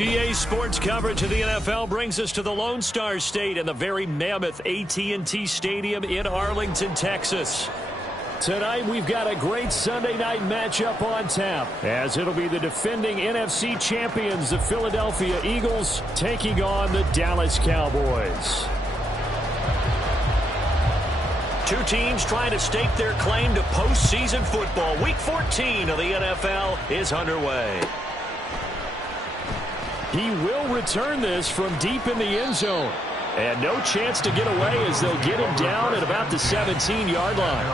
EA Sports coverage of the NFL brings us to the Lone Star State and the very mammoth AT&T Stadium in Arlington, Texas. Tonight, we've got a great Sunday night matchup on tap, as it'll be the defending NFC champions, the Philadelphia Eagles, taking on the Dallas Cowboys. Two teams trying to stake their claim to postseason football. Week 14 of the NFL is underway. He will return this from deep in the end zone. And no chance to get away as they'll get him down at about the 17-yard line.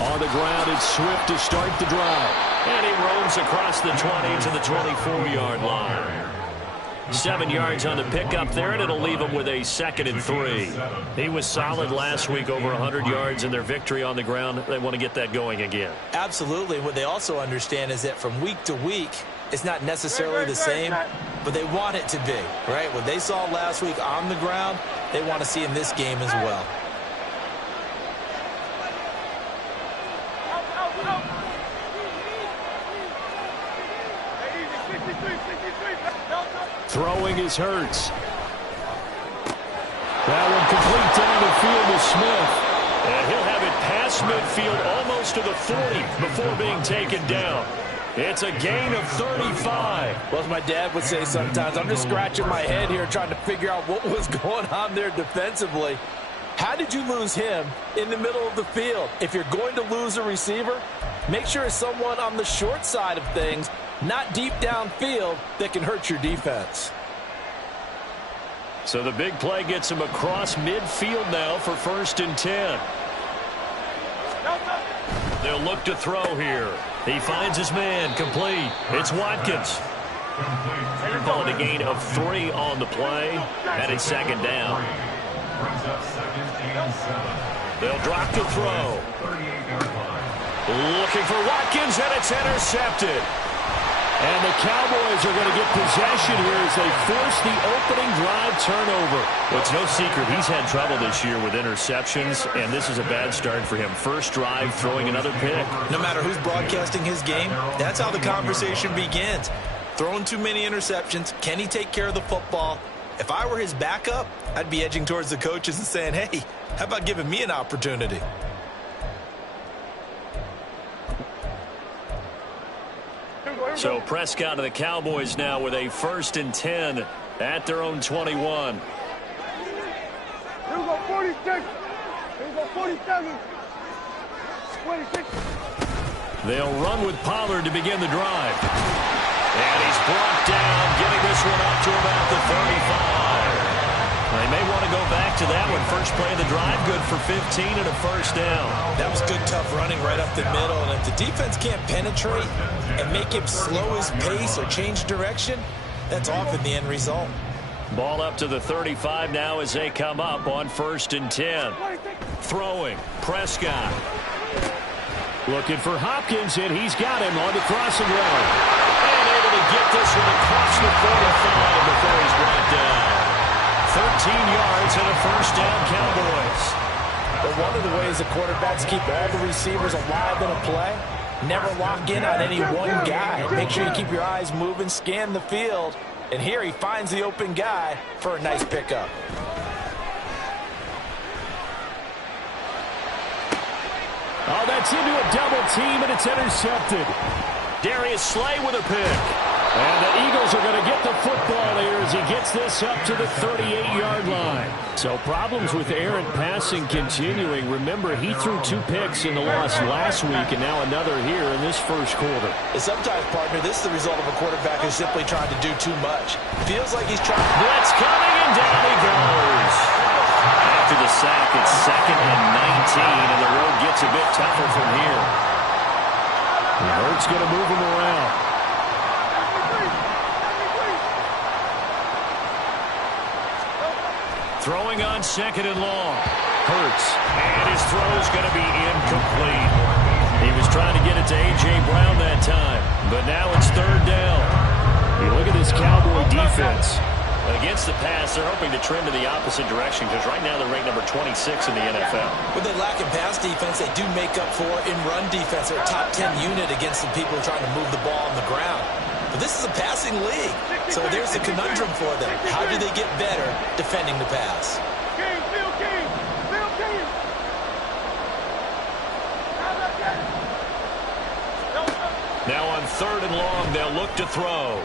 On the ground, it's Swift to start the drive. And he roams across the 20 to the 24-yard line. 7 yards on the pickup there, and it'll leave him with a 2nd and 3. He was solid last week, over 100 yards in their victory on the ground. They want to get that going again. Absolutely. What they also understand is that from week to week, it's not necessarily the same, but they want it to be, right? What they saw last week on the ground, they want to see in this game as well. Throwing is Hurts. That one complete down the field to Smith. And he'll have it past midfield almost to the 40 before being taken down. It's a gain of 35. Well, as my dad would say sometimes, I'm just scratching my head here trying to figure out what was going on there defensively. How did you lose him in the middle of the field? If you're going to lose a receiver, make sure it's someone on the short side of things, not deep downfield, that can hurt your defense. So the big play gets him across midfield now for 1st and 10. They'll look to throw here. He finds his man, complete. It's Watkins. Calling a gain of 3 on the play, and it's 2nd down. They'll drop the throw. Looking for Watkins, and it's intercepted. And the Cowboys are going to get possession here as they force the opening drive turnover. Well, it's no secret he's had trouble this year with interceptions, and this is a bad start for him. First drive, throwing another pick. No matter who's broadcasting his game, that's how the conversation begins. Throwing too many interceptions. Can he take care of the football? If I were his backup, I'd be edging towards the coaches and saying, hey, how about giving me an opportunity? So Prescott and the Cowboys now with a 1st and 10 at their own 21. Here we go, 46. Here we go, 47. 26. They'll run with Pollard to begin the drive. And he's brought down, getting this one up to about the 35. They may want to go back to that one. First play of the drive, good for 15 and a 1st down. That was good, tough running right up the middle. And if the defense can't penetrate and make him slow his pace or change direction, that's often the end result. Ball up to the 35 now as they come up on 1st and 10. Throwing, Prescott. Looking for Hopkins, and he's got him on the crossing road. And able to get this one across the 45 before he's brought down. 13 yards and a 1st down, Cowboys. But one of the ways the quarterbacks keep all the receivers alive in a play, never lock in on any one guy. Make sure you keep your eyes moving, scan the field. And here he finds the open guy for a nice pickup. Oh, that's into a double team, and it's intercepted. Darius Slay with a pick. And the Eagles are going to get the football here as he gets this up to the 38-yard line. So problems with errant passing continuing. Remember, he threw 2 picks in the loss last week and now another here in this first quarter. And sometimes, partner, this is the result of a quarterback who's simply trying to do too much. Feels like he's trying. Blitz coming, and down he goes. After the sack, it's 2nd and 19, and the road gets a bit tougher from here. Hurts going to move him around. Throwing on 2nd and long. Hurts. And his throw's going to be incomplete. He was trying to get it to A.J. Brown that time. But now it's 3rd down. You look at this Cowboy defense. Against the pass, they're hoping to trend in the opposite direction because right now they're ranked number 26 in the NFL. With the lack of pass defense, they do make up for in run defense. They're a top 10 unit against the people trying to move the ball on the ground. But this is a passing league, so there's a conundrum for them. How do they get better defending the pass? Now on 3rd and long, they'll look to throw.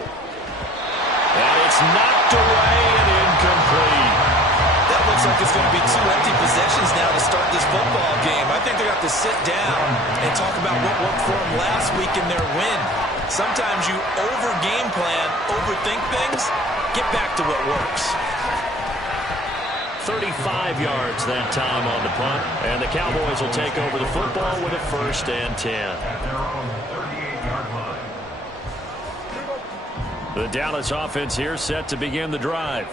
And it's knocked away and incomplete. That looks like it's going to be 2 empty possessions now to start this football game. I think they're going to have to sit down and talk about what worked for them last week in their win. Sometimes you over-game plan, overthink things, get back to what works. 35 yards that time on the punt, and the Cowboys will take over the football with a 1st and 10. The Dallas offense here set to begin the drive.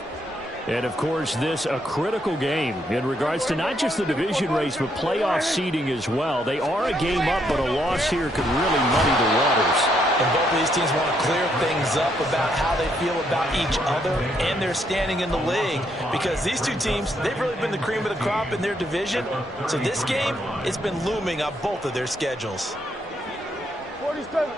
And, of course, this a critical game in regards to not just the division race, but playoff seeding as well. They are a game up, but a loss here could really muddy the waters. And both of these teams want to clear things up about how they feel about each other and their standing in the league. Because these two teams, they've really been the cream of the crop in their division. So this game, it's been looming on both of their schedules. 47.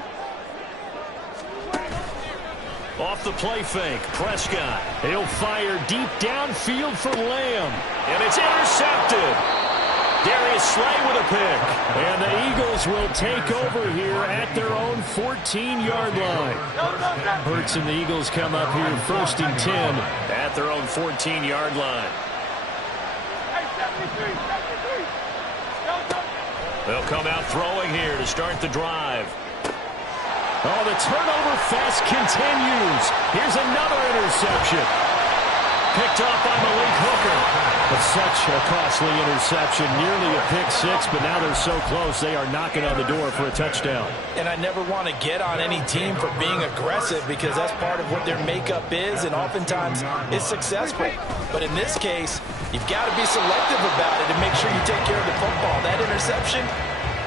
Off the play fake, Prescott. He'll fire deep downfield for Lamb. And it's intercepted. Darius Slay with a pick. And the Eagles will take over here at their own 14-yard line. Hurts and the Eagles come up here 1st and 10 at their own 14-yard line. They'll come out throwing here to start the drive. Oh, the turnover fest continues. Here's another interception. Picked off by Malik Hooker. But such a costly interception. Nearly a pick 6, but now they're so close they are knocking on the door for a touchdown. And I never want to get on any team for being aggressive because that's part of what their makeup is, and oftentimes it's successful. But in this case, you've got to be selective about it and make sure you take care of the football. That interception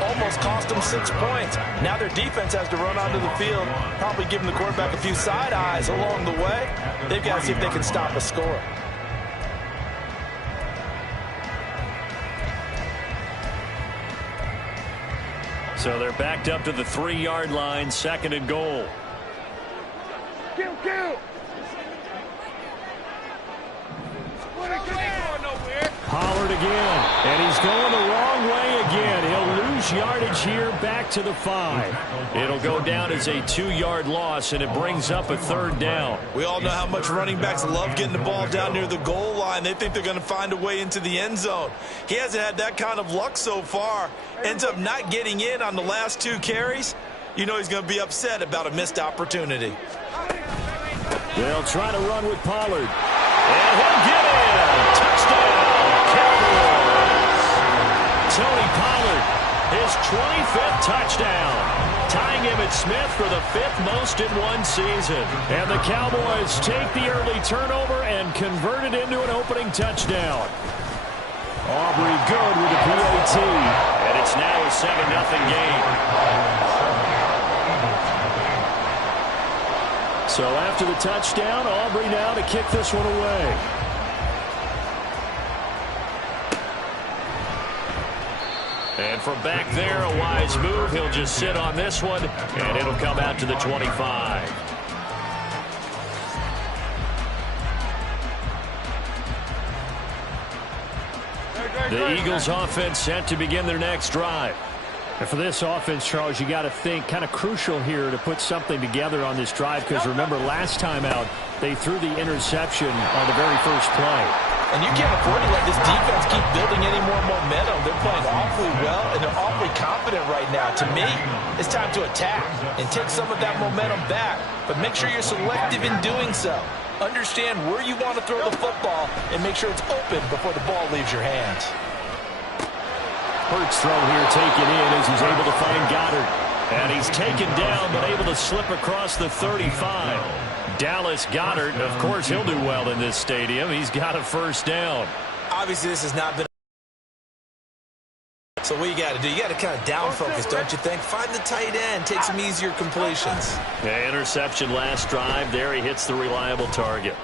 almost cost them 6 points. Now their defense has to run onto the field, probably giving the quarterback a few side eyes along the way. They've got to see if they can stop a score. So they're backed up to the 3-yard line, 2nd and goal. Kill. Pollard again, and he's going the wrong way again. He'll lose yardage here back to the 5. It'll go down as a 2-yard loss, and it brings up a 3rd down. We all know how much running backs love getting the ball down near the goal line. They think they're going to find a way into the end zone. He hasn't had that kind of luck so far. Ends up not getting in on the last 2 carries. You know he's going to be upset about a missed opportunity. They'll try to run with Pollard. And he'll get in. Touchdown, Cowboys. Tony Pollard, his 25th touchdown. Tying him at Smith for the 5th most in one season. And the Cowboys take the early turnover and convert it into an opening touchdown. Aubrey good with the PAT. And it's now a 7-0 game. So after the touchdown, Aubrey now to kick this one away. And from back there, a wise move. He'll just sit on this one, and it'll come out to the 25. The Eagles offense set to begin their next drive. And for this offense, Charles, you got to think kind of crucial here to put something together on this drive, because remember last time out they threw the interception on the very first play. And you can't afford to let this defense keep building any more momentum. They're playing awfully well, and they're awfully confident right now. To me, it's time to attack and take some of that momentum back, but make sure you're selective in doing so. Understand where you want to throw the football and make sure it's open before the ball leaves your hands. Hurts throw here taken in as he's able to find Goddard. And he's taken down but able to slip across the 35. Dallas Goedert, of course, he'll do well in this stadium. He's got a first down. Obviously, this has not been. So what you got to do, you got to kind of down focus, don't you think? Find the tight end, take some easier completions. Yeah, interception last drive. There he hits the reliable target.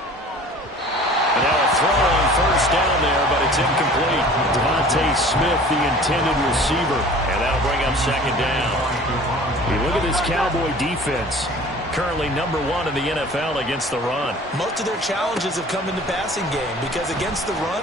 And now a throw on first down there, but it's incomplete. Devontae Smith, the intended receiver. And that'll bring up second down. You look at this Cowboy defense. Currently number 1 in the NFL against the run. Most of their challenges have come in the passing game because against the run,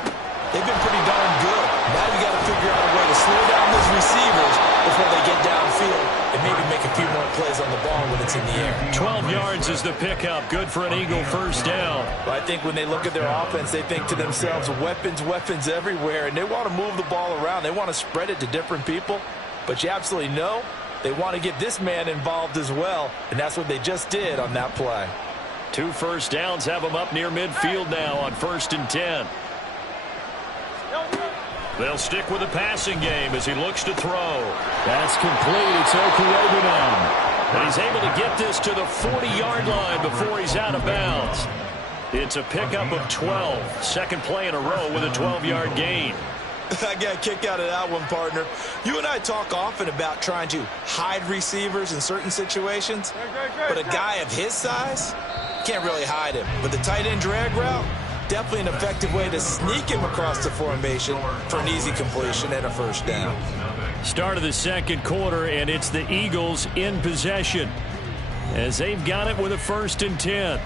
they've been pretty darn good. Now you got to figure out a way to slow down those receivers before they get downfield and maybe make a few more plays on the ball when it's in the air. 12 yards is the pickup. Good for an Eagle first down. Well, I think when they look at their offense, they think to themselves, weapons, weapons everywhere, and they want to move the ball around. They want to spread it to different people, but you absolutely know they want to get this man involved as well, and that's what they just did on that play. 2 first downs have them up near midfield now on 1st and 10. They'll stick with the passing game as he looks to throw. That's complete. It's Okurobunan. And he's able to get this to the 40-yard line before he's out of bounds. It's a pickup of 12. Second play in a row with a 12-yard gain. I got a kick out of that one, partner. You and I talk often about trying to hide receivers in certain situations, but a guy of his size can't really hide him. But the tight end drag route, definitely an effective way to sneak him across the formation for an easy completion and a first down. Start of the second quarter, and it's the Eagles in possession as they've got it with a 1st and 10.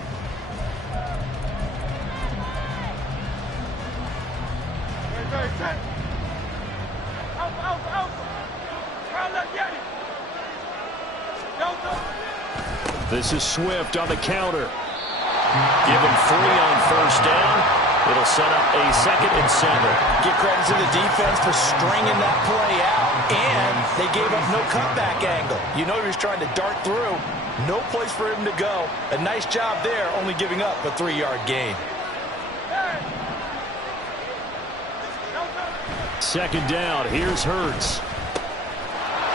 This is Swift on the counter. Give him 3 on first down. It'll set up a 2nd and 7. Give credit to the defense for stringing that play out, and they gave up no cutback angle. You know he was trying to dart through. No place for him to go. A nice job there, only giving up a 3-yard gain. 2nd down. Here's Hurts.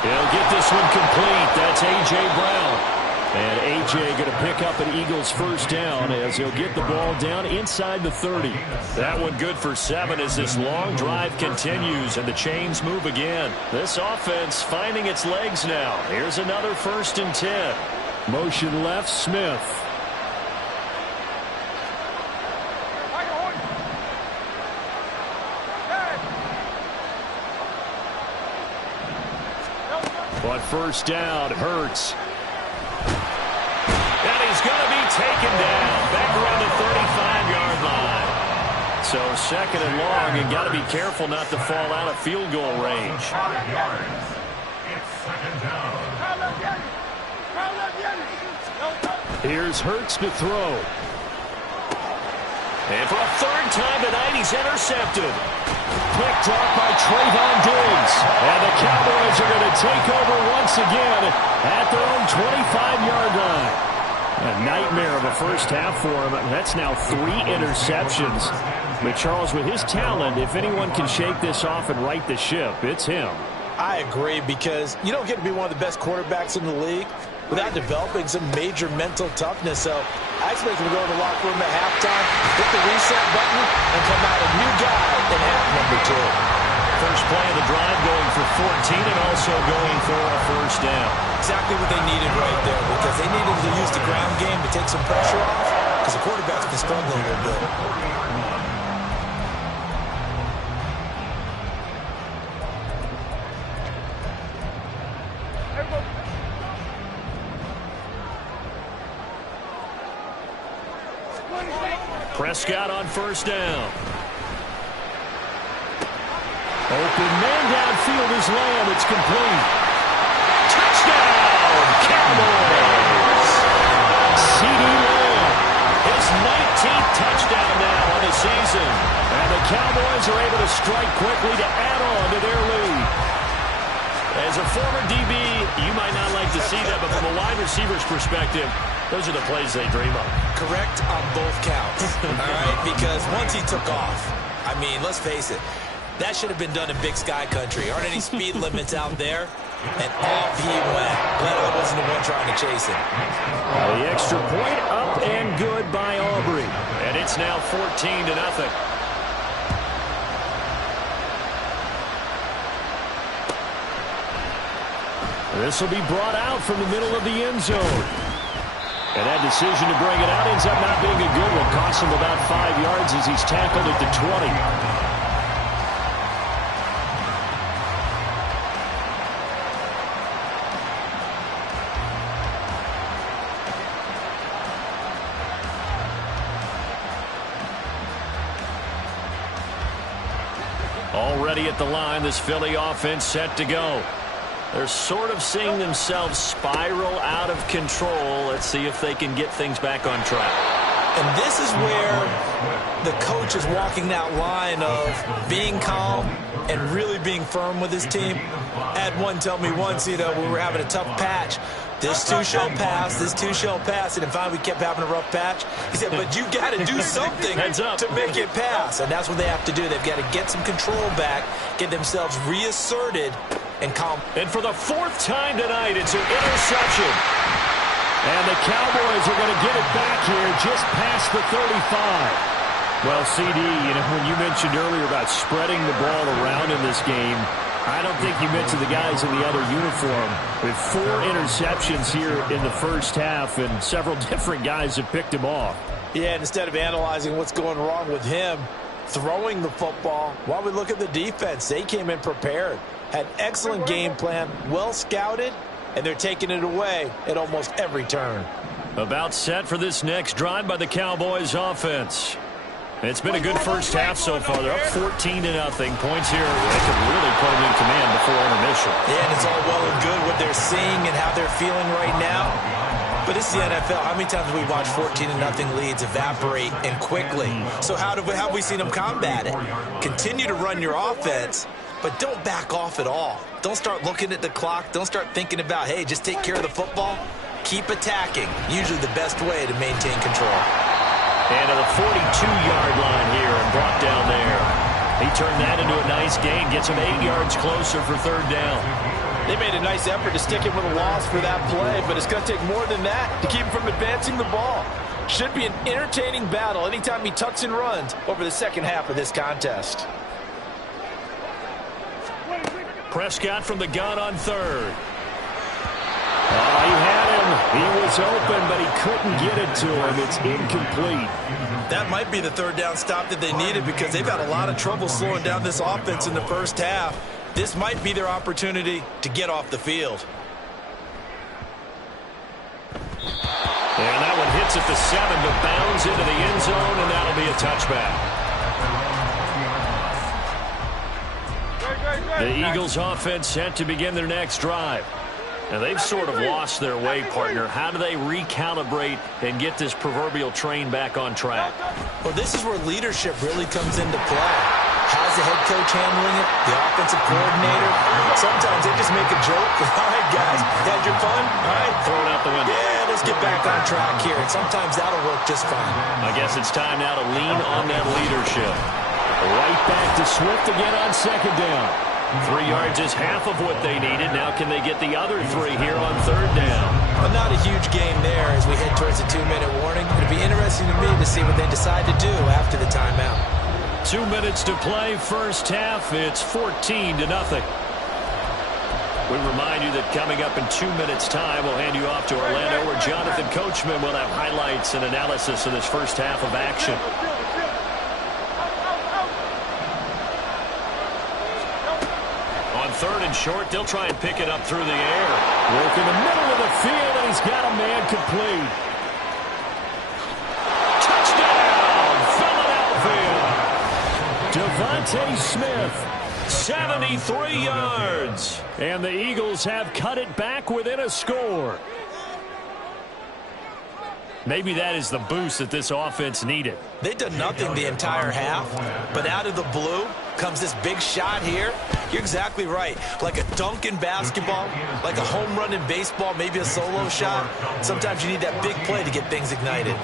He'll get this one complete. That's A.J. Brown. And A.J. going to pick up an Eagles first down as he'll get the ball down inside the 30. That one good for 7 as this long drive continues and the chains move again. This offense finding its legs now. Here's another 1st and 10. Motion left, Smith. On first down, Hurts. And he's going to be taken down back around the 35-yard line. So 2nd and long, and got to be careful not to fall out of field goal range. Here's Hurts to throw. And for a 3rd time tonight, he's intercepted. Picked off by Trayvon Diggs. And the Cowboys are going to take over once again at their own 25-yard line. A nightmare of a first half for him. That's now 3 interceptions. But Charles, with his talent, if anyone can shake this off and right the ship, it's him. I agree, because you don't get to be one of the best quarterbacks in the league without developing some major mental toughness. So I expect him to go to the locker room at halftime, hit the reset button, and come out a new guy in half number 2. First play of the drive going for 14 and also going for a first down. Exactly what they needed right there, because they needed to use the ground game to take some pressure off, because the quarterback's been struggling a little bit. Prescott on first down. Open man downfield is Lamb. It's complete. Cowboys. C.D. Lamb, his 19th touchdown now on the season. And the Cowboys are able to strike quickly to add on to their lead. As a former DB, you might not like to see that, but from a wide receiver's perspective, those are the plays they dream of. Correct on both counts, all right? Because once he took off, I mean, let's face it, that should have been done in Big Sky country. Aren't any speed limits out there? And off he went. Glad I wasn't the one trying to chase him. The extra point up and good by Aubrey. And it's now 14-0. This will be brought out from the middle of the end zone. And that decision to bring it out ends up not being a good one. Costs him about 5 yards as he's tackled at the 20. Already at the line, this Philly offense set to go. They're sort of seeing themselves spiral out of control. Let's see if they can get things back on track. And this is where the coach is walking that line of being calm and really being firm with his team. I had one tell me once, we were having a tough patch. This too shall pass, this too shall pass. And finally we kept having a rough patch. He said, but you got to do something to make it pass. And that's what they have to do. They've got to get some control back, get themselves reasserted, and calm. And for the 4th time tonight, it's an interception. And the Cowboys are going to get it back here just past the 35. Well, CD, when you mentioned earlier about spreading the ball around in this game, I don't think you mentioned the guys in the other uniform. With 4 interceptions here in the first half, and several different guys have picked him off. Yeah, and instead of analyzing what's going wrong with him, throwing the football, while we look at the defense, they came in prepared. Had an excellent game plan, well scouted, and they're taking it away at almost every turn. About set for this next drive by the Cowboys offense. It's been a good first half so far. They're up 14-0. Points here. They could really put them in command before intermission. Yeah, and it's all well and good what they're seeing and how they're feeling right now. But it's the NFL. How many times have we watched 14-0 leads evaporate and quickly? So how have we seen them combat it? Continue to run your offense, but don't back off at all. Don't start looking at the clock. Don't start thinking about, hey, just take care of the football. Keep attacking. Usually the best way to maintain control. And to the 42-yard line here and brought down there. He turned that into a nice gain. Gets him 8 yards closer for 3rd down. They made a nice effort to stick him with a loss for that play, but it's going to take more than that to keep him from advancing the ball. Should be an entertaining battle anytime he tucks and runs over the second half of this contest. Prescott from the gun on 3rd. Oh, he had him. He was open, but he couldn't get it to him. It's incomplete. That might be the 3rd down stop that they needed because they've had a lot of trouble slowing down this offense in the first half. This might be their opportunity to get off the field. And that one hits at the 7, but bounds into the end zone, and that'll be a touchback. The Eagles offense set to begin their next drive. Now, they've sort of lost their way, partner. How do they recalibrate and get this proverbial train back on track? Well, this is where leadership really comes into play. How's the head coach handling it? The offensive coordinator? Sometimes they just make a joke. All right, guys, had your fun? All right. Throw it out the window. Yeah, let's get back on track here. And sometimes that'll work just fine. I guess it's time now to lean on that leadership. Right back to Swift again on 2nd down. 3 yards is half of what they needed. Now can they get the other 3 here on 3rd down? Well, not a huge gain there as we head towards the 2-minute warning. It'll be interesting to me to see what they decide to do after the timeout. 2 minutes to play first half. It's 14-0. We remind you that coming up in 2 minutes' time, we'll hand you off to Orlando, where Jonathan Coachman will have highlights and analysis of this first half of action. On 3rd and short, they'll try and pick it up through the air. Work in the middle of the field, and he's got a man complete. Touchdown, Philadelphia. Devontae Smith 73 yards. And the Eagles have cut it back within a score. Maybe that is the boost that this offense needed. They've done nothing the entire half, but out of the blue comes this big shot here. You're exactly right. Like a dunk in basketball, like a home run in baseball, maybe a solo shot. Sometimes you need that big play to get things ignited.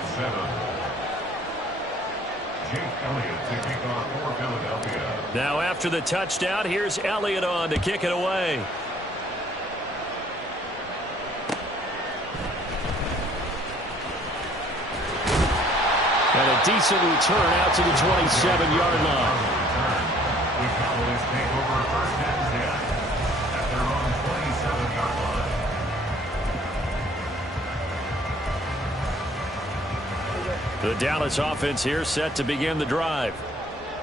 Now after the touchdown, here's Elliott on to kick it away. And a decent return out to the 27-yard line. The Cowboys take over first and 10 at their own 27-yard line. The Dallas offense here set to begin the drive.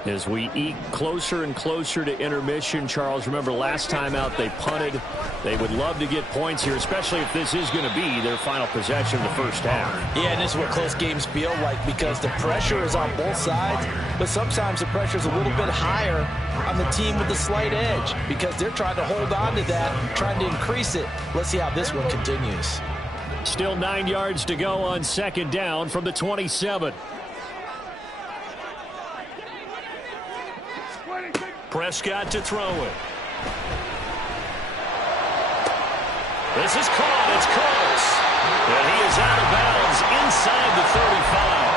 As we eke closer and closer to intermission, Charles, remember last time out they punted. They would love to get points here, especially if this is going to be their final possession of the first half. Yeah, and this is what close games feel like because the pressure is on both sides, but sometimes the pressure is a little bit higher on the team with the slight edge because they're trying to hold on to that, trying to increase it. Let's see how this one continues. Still 9 yards to go on second down from the 27. Prescott to throw it. This is caught. It's close. And he is out of bounds inside the 35.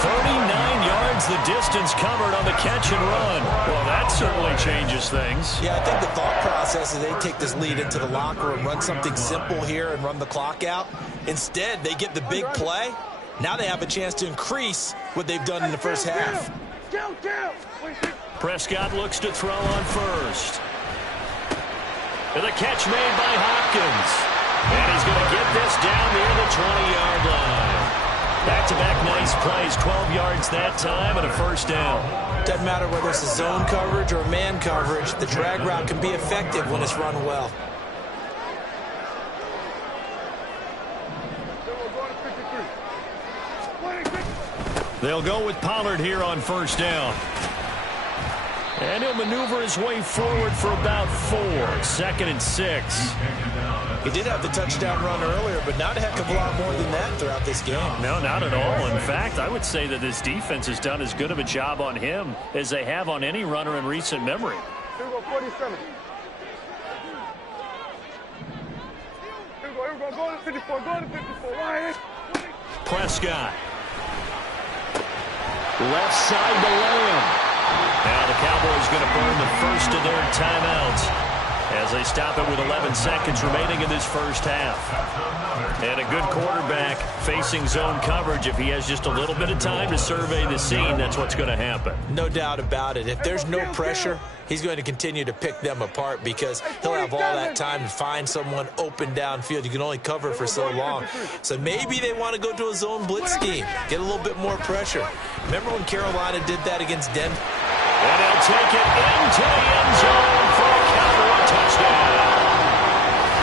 39 yards the distance covered on the catch and run. Well, that certainly changes things. Yeah, I think the thought process is they take this lead into the locker room, run something simple here and run the clock out. Instead, they get the big play. Now they have a chance to increase what they've done in the first half. Prescott looks to throw on first. And the catch made by Hopkins. And he's going to get this down near the 20-yard line. Back-to-back nice plays, 12 yards that time and a first down. Doesn't matter whether it's a zone coverage or man coverage, the drag route can be effective when it's run well. They'll go with Pollard here on first down. And he'll maneuver his way forward for about 4. 2nd and 6. He did have the touchdown run earlier, but not a heck of a lot more than that throughout this game. No, not at all. In fact, I would say that this defense has done as good of a job on him as they have on any runner in recent memory. Here we go, 47. Here we go, go to 54, go to 54. Ryan. Prescott. Left side to Lamb. Now the Cowboys going to burn the first of their timeouts as they stop it with 11 seconds remaining in this first half. And a good quarterback facing zone coverage. If he has just a little bit of time to survey the scene, that's what's going to happen. No doubt about it. If there's no pressure, he's going to continue to pick them apart because he'll have all that time to find someone open downfield. You can only cover for so long. So maybe they want to go to a zone blitz scheme, get a little bit more pressure. Remember when Carolina did that against Denver? And he'll take it into the end zone for a Cowboy touchdown.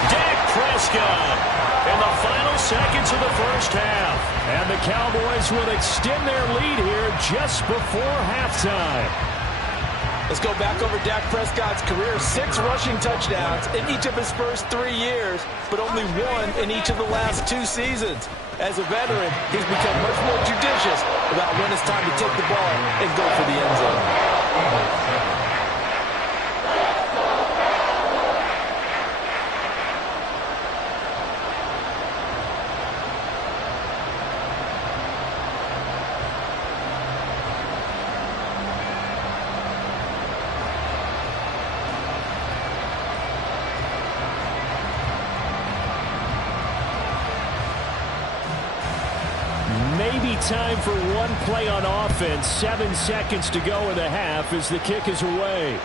Dak Prescott in the final seconds of the first half. And the Cowboys will extend their lead here just before halftime. Let's go back over Dak Prescott's career. 6 rushing touchdowns in each of his first 3 years, but only 1 in each of the last 2 seasons. As a veteran, he's become much more judicious about when it's time to take the ball and go for the end zone. Maybe time for one play on offense. 7 seconds to go in the half as the kick is away.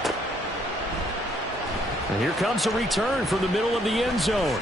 And here comes a return from the middle of the end zone.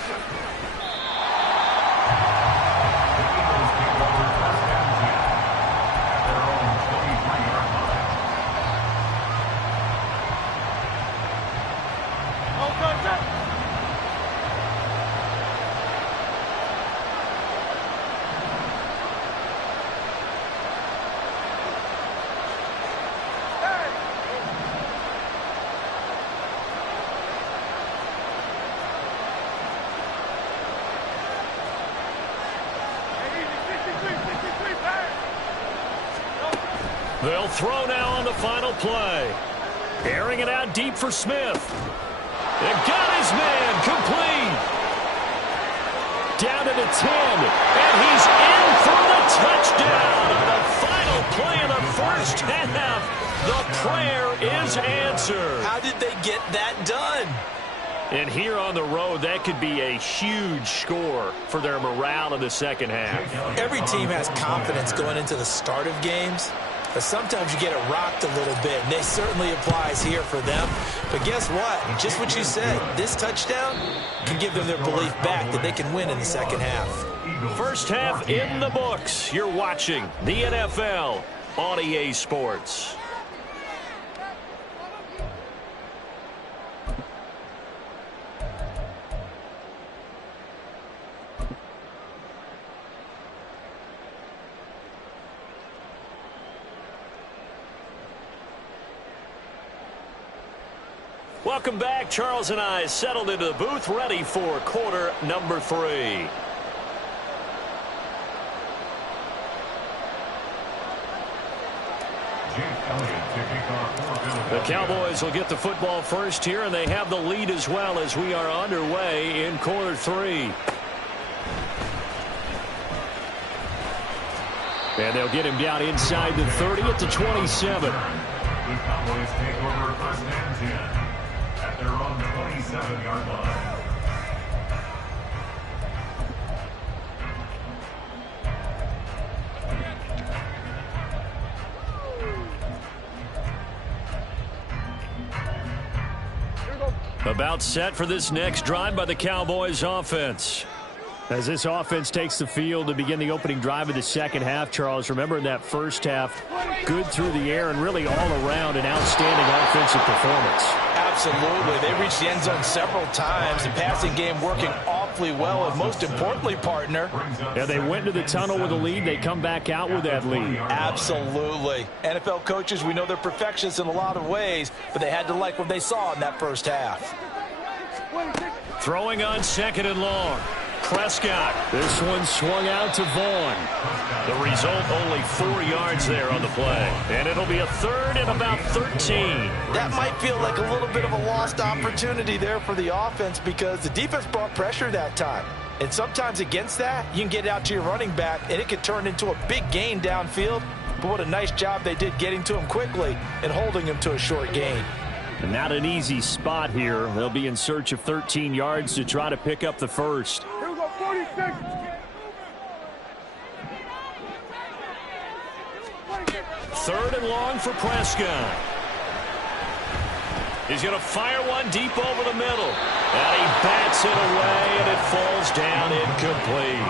They'll throw now on the final play. Airing it out deep for Smith. And got his man complete. Down to the 10. And he's in for the touchdown on the final play of the first half. The prayer is answered. How did they get that done? And here on the road, that could be a huge score for their morale in the second half. Every team has confidence going into the start of games, but sometimes you get it rocked a little bit, and it certainly applies here for them. But guess what? Just what you said, this touchdown can give them their belief back that they can win in the second half. First half in the books. You're watching the NFL on EA Sports. Welcome back. Charles and I settled into the booth, ready for quarter number 3. The Cowboys will get the football first here, and they have the lead as well as we are underway in quarter 3. And they'll get him down inside the 30 at the 27. The Cowboys take over first and 10 at their own 27-yard line. About set for this next drive by the Cowboys offense. As this offense takes the field to begin the opening drive of the second half, Charles, remember in that first half, good through the air and really all around an outstanding offensive performance. Absolutely. They reached the end zone several times. The passing game working awfully well, and most importantly, partner. Yeah, they went to the tunnel with a lead. They come back out with that lead. Absolutely. NFL coaches, we know they're perfectionists in a lot of ways, but they had to like what they saw in that first half. Throwing on second and long. Prescott. This one swung out to Vaughn. The result, only 4 yards there on the play. And it'll be a third and about 13. That might feel like a little bit of a lost opportunity there for the offense because the defense brought pressure that time. And sometimes against that, you can get out to your running back, and it could turn into a big gain downfield. But what a nice job they did getting to him quickly and holding him to a short gain. Not an easy spot here. They'll be in search of 13 yards to try to pick up the first. Here we go, 40 seconds. Third and long for Prescott. He's going to fire one deep over the middle. And he bats it away, and it falls down incomplete.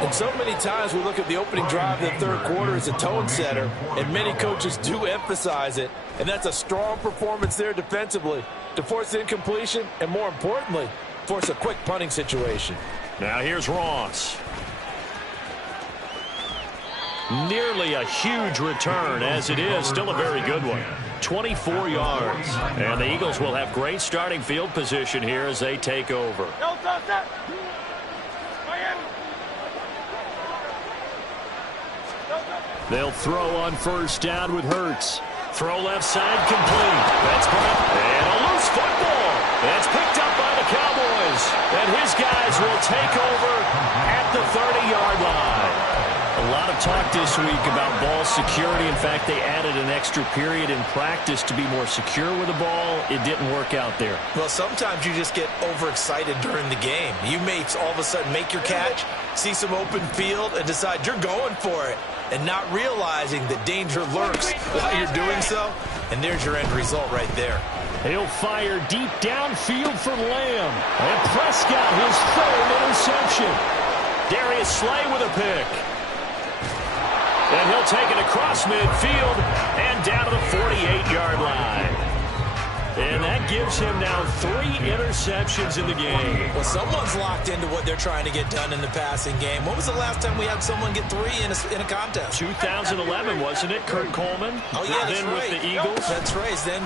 And so many times we look at the opening drive of the third quarter as a tone setter, and many coaches do emphasize it. And that's a strong performance there defensively to force incompletion and, more importantly, force a quick punting situation. Now here's Ross. Nearly a huge return, as it is still a very good one. 24 yards. And the Eagles will have great starting field position here as they take over. They'll throw on first down with Hurts. Throw left side complete. That's Brown. And a loose football. That's picked up by the Cowboys. And his guys will take over at the 30-yard line. A lot of talk this week about ball security. In fact, they added an extra period in practice to be more secure with the ball. It didn't work out there. Well, sometimes you just get overexcited during the game. You may all of a sudden make your catch, see some open field, and decide you're going for it, and not realizing that danger lurks while you're doing so. And there's your end result right there. He'll fire deep downfield for Lamb. And Prescott, his third interception. Darius Slay with a pick. And he'll take it across midfield and down to the 48-yard line. And that gives him now 3 interceptions in the game. Well, someone's locked into what they're trying to get done in the passing game. When was the last time we had someone get 3 in a contest? 2011, wasn't it? Kurt Coleman? Oh, yeah, that's then right. with the Eagles? That's right. Then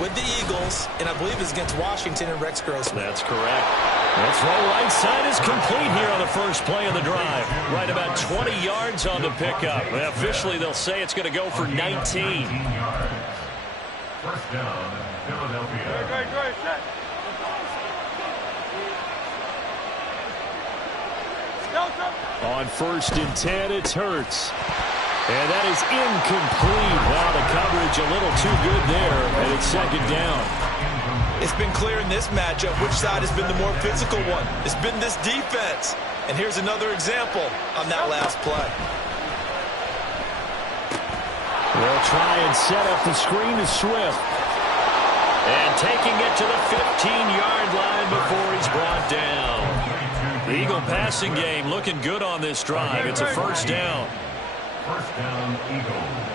with the Eagles, and I believe it's against Washington and Rex Grossman. That's correct. That throw right side is complete here on the first play of the drive. Right about 20 yards on the pickup. Officially, they'll say it's going to go for 19. First down, Philadelphia. Great, set. On 1st and 10, it's Hurts. And that is incomplete. Wow, the coverage a little too good there, and it's 2nd down. It's been clear in this matchup which side has been the more physical one. It's been this defense. And here's another example on that last play. They'll try and set up the screen to Swift. And taking it to the 15-yard line before he's brought down. The Eagle passing game looking good on this drive. It's a 1st down. First down, Eagles.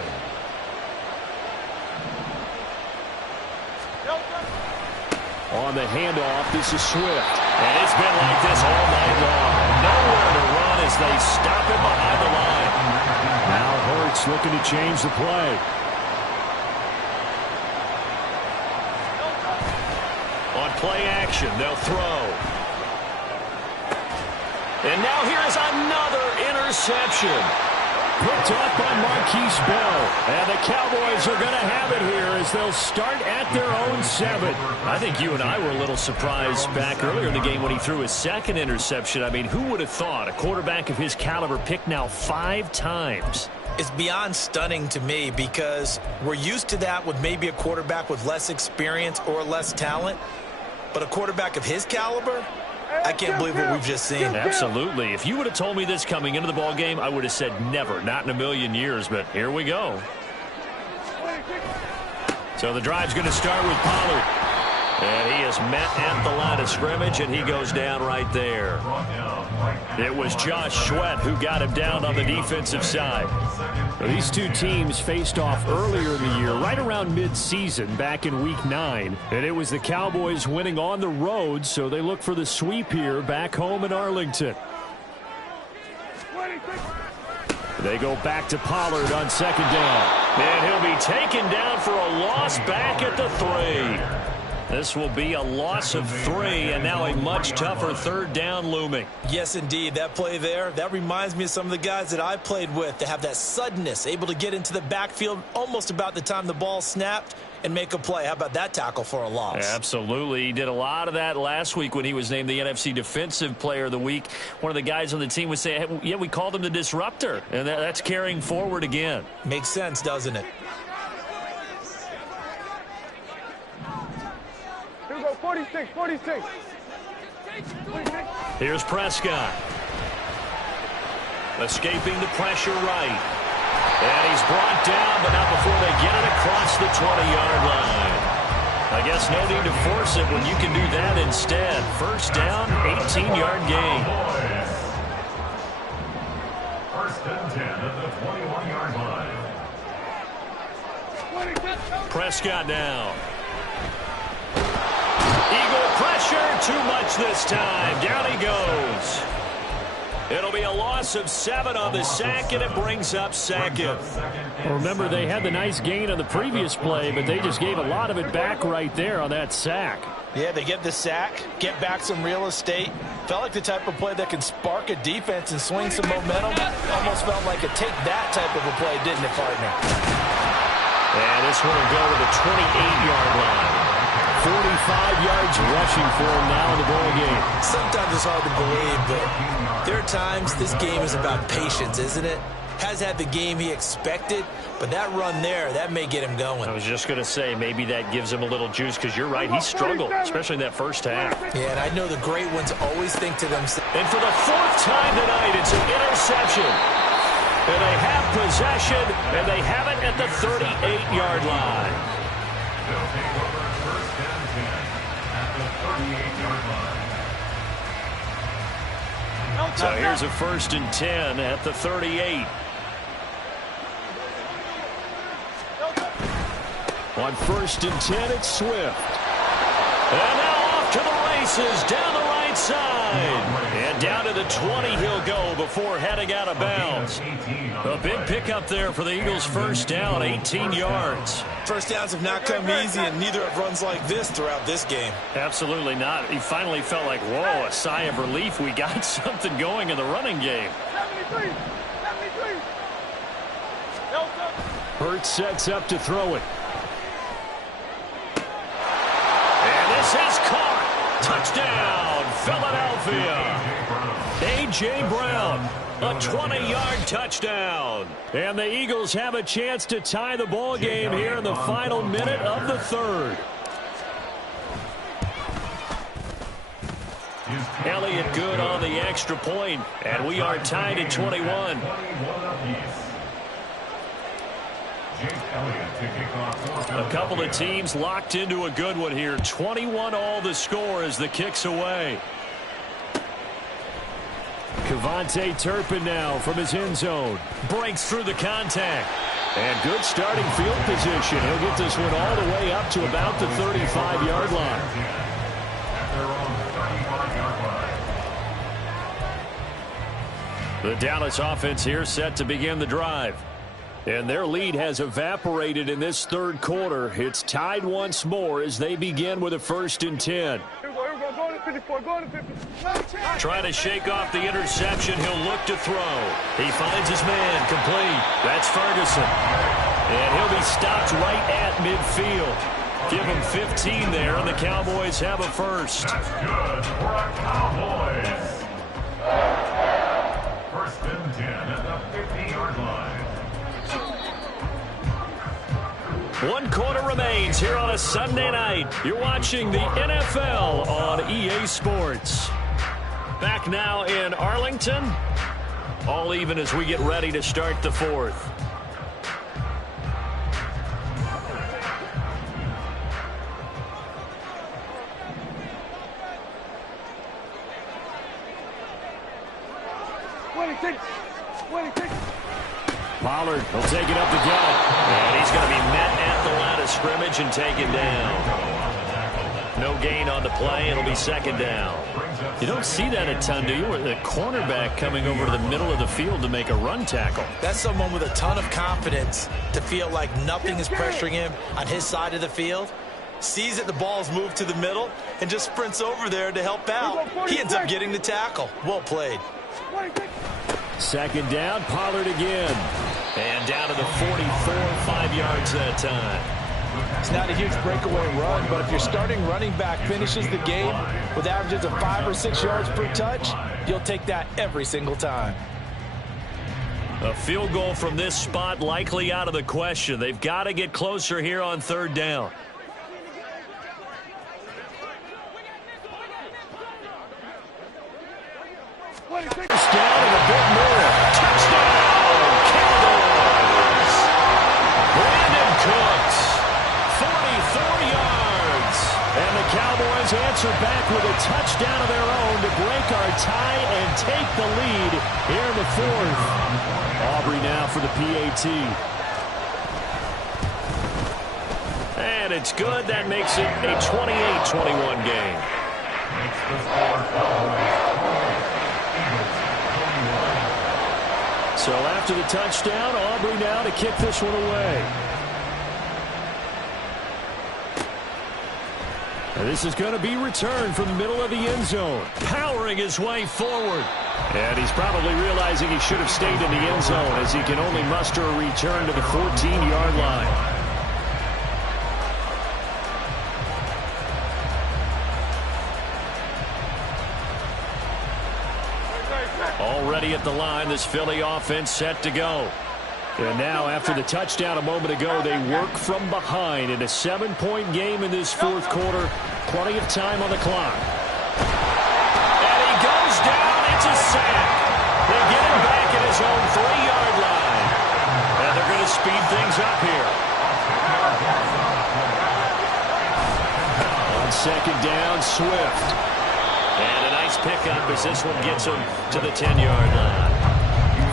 On the handoff, this is Swift. And it's been like this all night long. Nowhere to run as they stop him behind the line. Now Hurts looking to change the play. On play action, they'll throw. And now here is another interception. Picked up by Marquise Bell. And the Cowboys are going to have it here as they'll start at their own 7. I think you and I were a little surprised back earlier in the game when he threw his 2nd interception. I mean, who would have thought a quarterback of his caliber picked now 5 times? It's beyond stunning to me because we're used to that with maybe a quarterback with less experience or less talent. But a quarterback of his caliber, I can't believe what we've just seen. Absolutely. If you would have told me this coming into the ball game, I would have said never, not in a million years. But here we go. So the drive's going to start with Pollard. And he is met at the line of scrimmage, and he goes down right there. It was Josh Sweat who got him down on the defensive side. Now, these two teams faced off earlier in the year, right around mid-season, back in Week 9. And it was the Cowboys winning on the road, so they look for the sweep here back home in Arlington. They go back to Pollard on 2nd down. And he'll be taken down for a loss back at the 3. This will be a loss of 3, and now a much tougher 3rd down looming. Yes, indeed. That play there, that reminds me of some of the guys that I played with that have that suddenness, able to get into the backfield almost about the time the ball snapped and make a play. How about that tackle for a loss? Absolutely. He did a lot of that last week when he was named the NFC Defensive Player of the Week. One of the guys on the team would say, hey, yeah, we called him the disruptor, and that's carrying forward again. Makes sense, doesn't it? 46. Here's Prescott. Escaping the pressure right. And he's brought down, but not before they get it across the 20-yard line. I guess no need to force it when you can do that instead. 1st down, 18-yard gain. 1st and 10 at the 21-yard line. Prescott now. Eagle pressure, too much this time. Down he goes. It'll be a loss of 7 on the sack, and it brings up 2nd. Well, remember, they had the nice gain on the previous play, but they just gave a lot of it back right there on that sack. Yeah, they get the sack, get back some real estate. Felt like the type of play that can spark a defense and swing some momentum. Almost felt like a take-that type of a play, didn't it, partner? And this one will go to the 28-yard line. 45 yards rushing for him now in the ball game. Sometimes it's hard to believe, but there are times this game is about patience, isn't it? Has had the game he expected, but that run there, that may get him going. I was just going to say, maybe that gives him a little juice, because you're right, he struggled, especially in that first half. Yeah, and I know the great ones always think to themselves. And for the 4th time tonight, it's an interception. And they have possession, and they have it at the 38-yard line. They'll take over 1st and 10 at the 38-yard line. So here's a 1st and 10 at the 38. On 1st and 10, it's Swift. And now off to the races down the right side. And down to the 20 he'll go before heading out of bounds. A big pickup there for the Eagles' first down, 18 yards. First downs have not come easy, and neither have runs like this throughout this game. Absolutely not. He finally felt like, whoa, a sigh of relief. We got something going in the running game. 73. Hurts sets up to throw it. And this is caught. Touchdown, Philadelphia. A.J. Brown, a 20-yard touchdown. And the Eagles have a chance to tie the ball game here in the final minute of the third. Elliott good on the extra point, and we are tied at 21. A couple of teams locked into a good one here. 21 all the score as the kick's away. Kevontae Turpin now from his end zone. Breaks through the contact. And good starting field position. He'll get this one all the way up to about the 35-yard line. The Dallas offense here set to begin the drive. And their lead has evaporated in this third quarter. It's tied once more as they begin with a 1st and 10. Here we go. Go to 54. Go to 50. Trying to shake off the interception. He'll look to throw. He finds his man complete. That's Ferguson. And he'll be stopped right at midfield. Give him 15 there, and the Cowboys have a first. That's good for our Cowboys. 1st and 10 at the 50-yard line. 1 quarter remains here on a Sunday night. You're watching the NFL on EA Sports. Back now in Arlington. All even as we get ready to start the fourth. Pollard will take it up the gut. And he's going to be met at the line of scrimmage and taken down. No gain on the play. It'll be 2nd down. You don't see that a ton, do you? With the cornerback coming over to the middle of the field to make a run tackle. That's someone with a ton of confidence to feel like nothing is pressuring him on his side of the field. Sees that the ball's moved to the middle and just sprints over there to help out. He ends up getting the tackle. Well played. 2nd down, Pollard again. And down to the 44, 5 yards that time. It's not a huge breakaway run, but if your starting running back finishes the game with averages of 5 or 6 yards per touch, you'll take that every single time. A field goal from this spot likely out of the question. They've got to get closer here on 3rd down. First down and a bit more. Touchdown, Cowboys. Brandon Cooks, 44 yards. And the Cowboys answer back with a touchdown of their own to break our tie and take the lead here in the fourth. Aubrey now for the PAT. And it's good. That makes it a 28-21 game. Makes the score Cowboys. So after the touchdown, Aubrey now to kick this one away. And this is going to be returned from the middle of the end zone. Powering his way forward. And he's probably realizing he should have stayed in the end zone as he can only muster a return to the 14-yard line. Already at the line, this Philly offense set to go. And now after the touchdown a moment ago, they work from behind in a 7-point game in this fourth quarter. Plenty of time on the clock. And he goes down. It's a sack. They get him back at his own 3-yard line. And they're going to speed things up here. On 2nd down, Swift. And a nice pickup as this one gets him to the 10-yard line.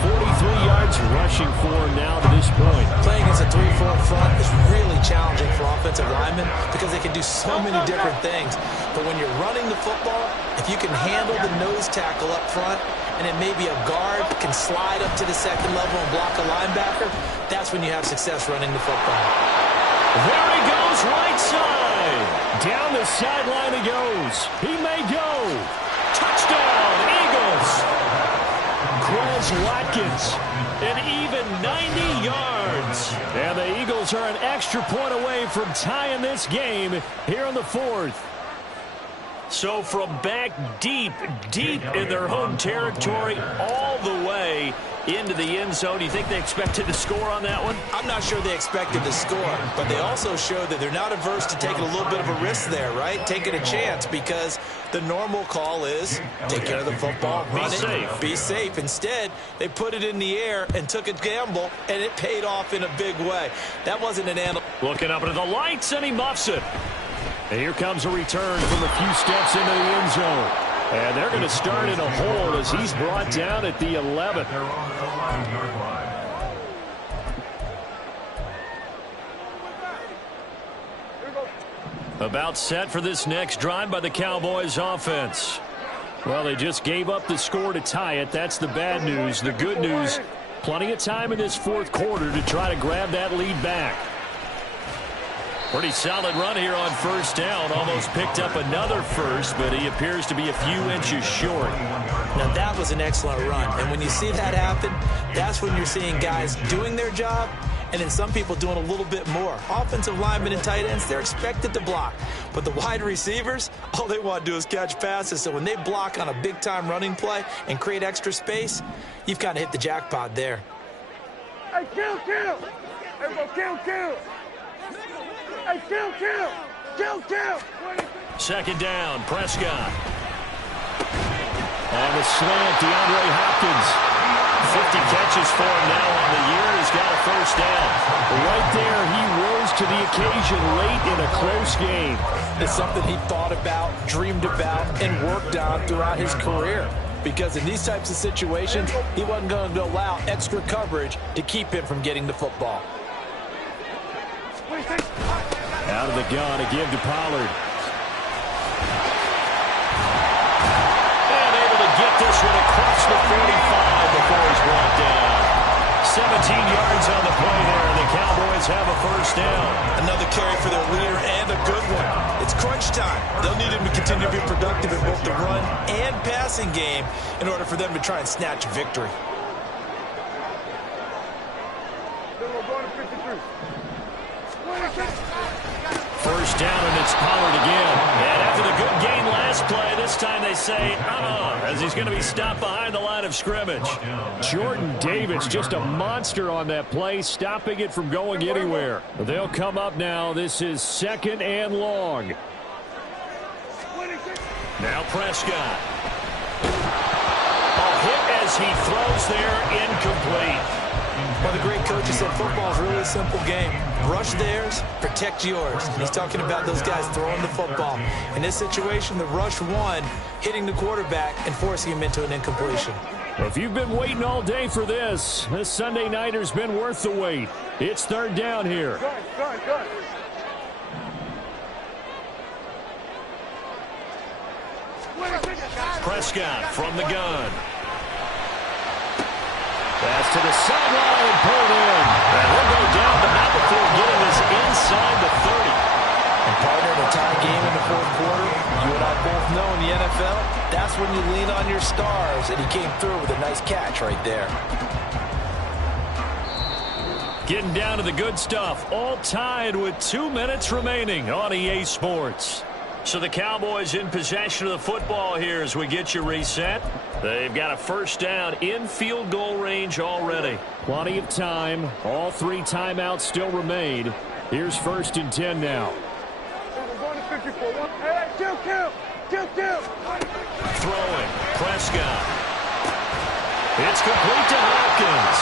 43 yards rushing for him now to this point. Playing against a 3-4 front is really challenging for offensive linemen because they can do so many different things. But when you're running the football, if you can handle the nose tackle up front, and then maybe a guard can slide up to the second level and block a linebacker, that's when you have success running the football. There he goes, right side. Down the sideline he goes. He may go. Touchdown, Eagles. Quez Watkins, an even 90 yards. And the Eagles are an extra point away from tying this game here in the fourth. So from back deep in their home territory all the way into the end zone, do you think they expected to score on that one? I'm not sure they expected to score, but they also showed that they're not averse to taking a little bit of a risk there, right? Taking a chance, because the normal call is take care of the football, run it, be safe. Instead, they put it in the air and took a gamble, and it paid off in a big way. That wasn't an animal. Looking up into the lights, and he muffs it. And here comes a return from a few steps into the end zone. And they're going to start in a hole as he's brought down at the 11. About set for this next drive by the Cowboys offense. Well, they just gave up the score to tie it. That's the bad news. The good news, plenty of time in this fourth quarter to try to grab that lead back. Pretty solid run here on first down. Almost picked up another first, but he appears to be a few inches short. Now, that was an excellent run. And when you see that happen, that's when you're seeing guys doing their job and then some people doing a little bit more. Offensive linemen and tight ends, they're expected to block. But the wide receivers, all they want to do is catch passes. So when they block on a big-time running play and create extra space, you've kind of hit the jackpot there. Hey, kill! Everybody, kill! Hey, kill! Second down, Prescott. On the slant, DeAndre Hopkins. 50 catches for him now on the year. He's got a first down. Right there, he rose to the occasion late in a close game. It's something he thought about, dreamed about, and worked on throughout his career. Because in these types of situations, he wasn't going to allow extra coverage to keep him from getting the football. Out of the gun, a give to Pollard. And able to get this one across the 45 before he's brought down. 17 yards on the play there, and the Cowboys have a first down. Another carry for their leader, and a good one. It's crunch time. They'll need him to continue to be productive in both the run and passing game in order for them to try and snatch a victory. First down, and it's Pollard again. And after the good gain last play, this time they say, as he's going to be stopped behind the line of scrimmage. Jordan Davis, just a monster on that play, stopping it from going anywhere. They'll come up now. This is second and long. Now Prescott. A hit as he throws there, incomplete. Well, the great coaches said football is really a simple game. Rush theirs, protect yours. And he's talking about those guys throwing the football. In this situation, the rush won, hitting the quarterback and forcing him into an incompletion. Well, if you've been waiting all day for this Sunday nighter's been worth the wait. It's third down here. Good. Prescott from the gun. Pass to the sideline and pulled in. And he'll go down, but not before getting this inside the 30. And partner, in a tie game in the fourth quarter, you and I both know in the NFL, that's when you lean on your stars, and he came through with a nice catch right there. Getting down to the good stuff, all tied with 2 minutes remaining on EA Sports. So the Cowboys in possession of the football here as we get you reset. They've got a first down in field goal range already. Plenty of time. All 3 timeouts still remain. Here's first and 10 now. Kill. Throwing. Prescott. It's complete to Hopkins.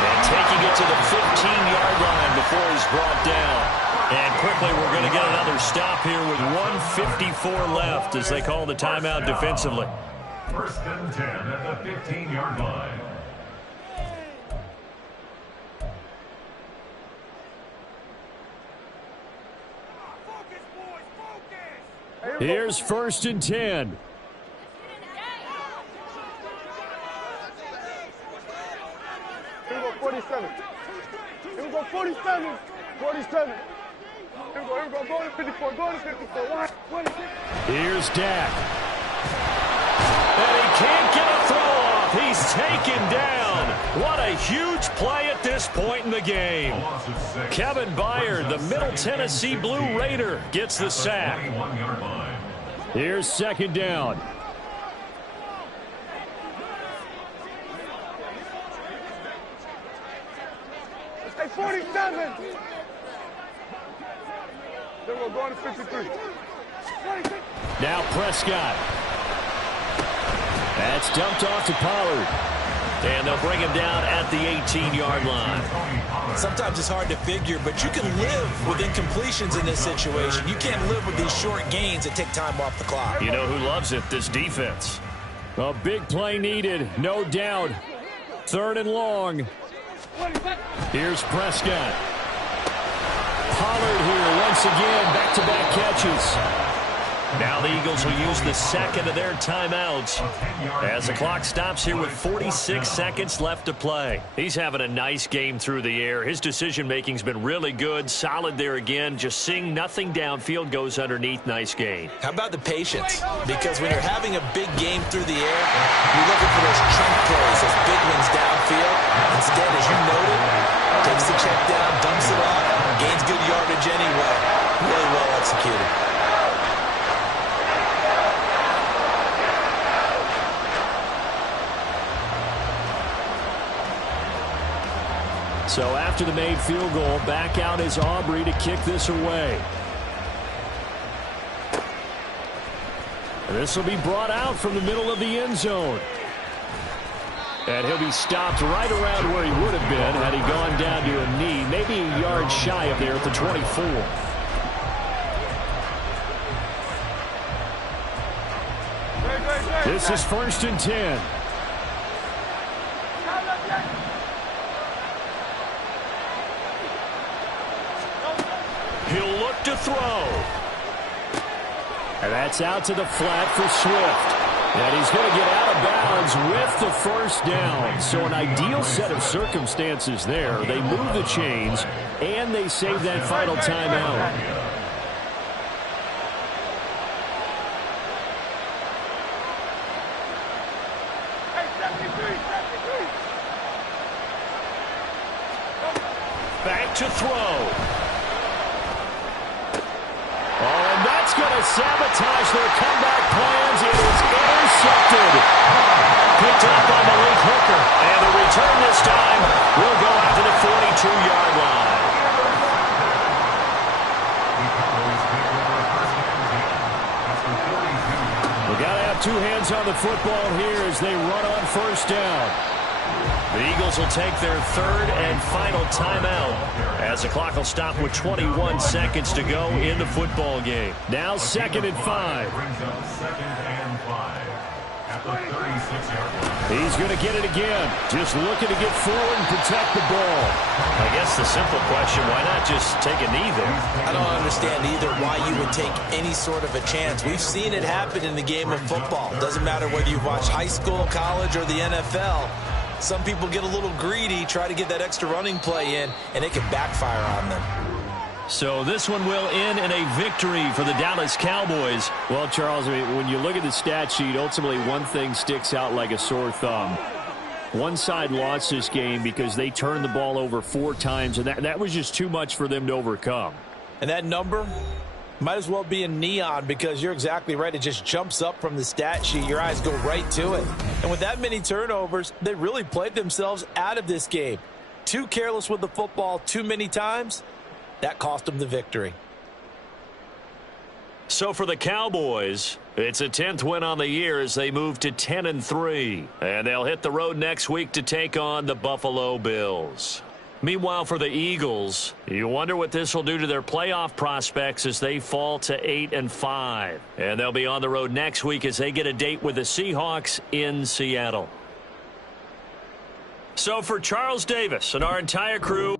And taking it to the 15-yard line before he's brought down. And quickly, we're going to get another stop here with 1:54 left as they call the timeout defensively. First and 10 at the 15-yard line. Here's 1st and 10. Here we go, 47. Here we go, 47. 47. Here we go, go to 54, go to 54. What? 26. Here's Dak. And he can't get a throw off. He's taken down. What a huge play at this point in the game. Kevin Byard, the Middle Tennessee Blue Raider, gets the sack. Here's 2nd down. Hey, 47. Then we're going to 53. 26. Now Prescott. That's dumped off to Pollard. And they'll bring him down at the 18-yard line. Sometimes it's hard to figure, but you can live with incompletions in this situation. You can't live with these short gains that take time off the clock. You know who loves it? This defense. A big play needed, no doubt. 3rd and long. Here's Prescott. Pollard here once again, back-to-back catches. Now the Eagles will use the 2nd of their timeouts as the clock stops here with 46 seconds left to play. He's having a nice game through the air. His decision-making's been really good, solid there again. Just seeing nothing downfield, goes underneath. Nice gain. How about the patience? Because when you're having a big game through the air, you're looking for those chunk plays, those big ones downfield. Instead, as you noted, takes the check down, dumps it off, gains good yardage anyway. Really well executed. So after the made field goal, back out is Aubrey to kick this away. This will be brought out from the middle of the end zone. And he'll be stopped right around where he would have been had he gone down to a knee, maybe a yard shy of there at the 24. This is 1st and 10. He'll look to throw. And that's out to the flat for Swift. And he's going to get out of bounds with the 1st down. So an ideal set of circumstances there. They move the chains, and they save that final timeout. Back to throw. Oh, and that's going to sabotage their comeback plans. It is intercepted. Picked up by Malik Hooker. And the return this time will go out to the 42-yard line. We've got to have two hands on the football here as they run on 1st down. The Eagles will take their 3rd and final timeout as the clock will stop with 21 seconds to go in the football game. Now 2nd and 5. He's going to get it again. Just looking to get forward and protect the ball. I guess the simple question, why not just take a knee there? I don't understand either why you would take any sort of a chance. We've seen it happen in the game of football. Doesn't matter whether you watch high school, college, or the NFL. Some people get a little greedy, try to get that extra running play in, and it can backfire on them. So this one will end in a victory for the Dallas Cowboys. Well, Charles, I mean, when you look at the stat sheet, ultimately one thing sticks out like a sore thumb. One side lost this game because they turned the ball over 4 times, and that was just too much for them to overcome. And that number might as well be in neon because you're exactly right. It just jumps up from the stat sheet. Your eyes go right to it. And with that many turnovers, they really played themselves out of this game. Too careless with the football too many times. That cost them the victory. So for the Cowboys, it's a 10th win on the year as they move to 10-3. And they'll hit the road next week to take on the Buffalo Bills. Meanwhile, for the Eagles, you wonder what this will do to their playoff prospects as they fall to 8-5. And they'll be on the road next week as they get a date with the Seahawks in Seattle. So for Charles Davis and our entire crew,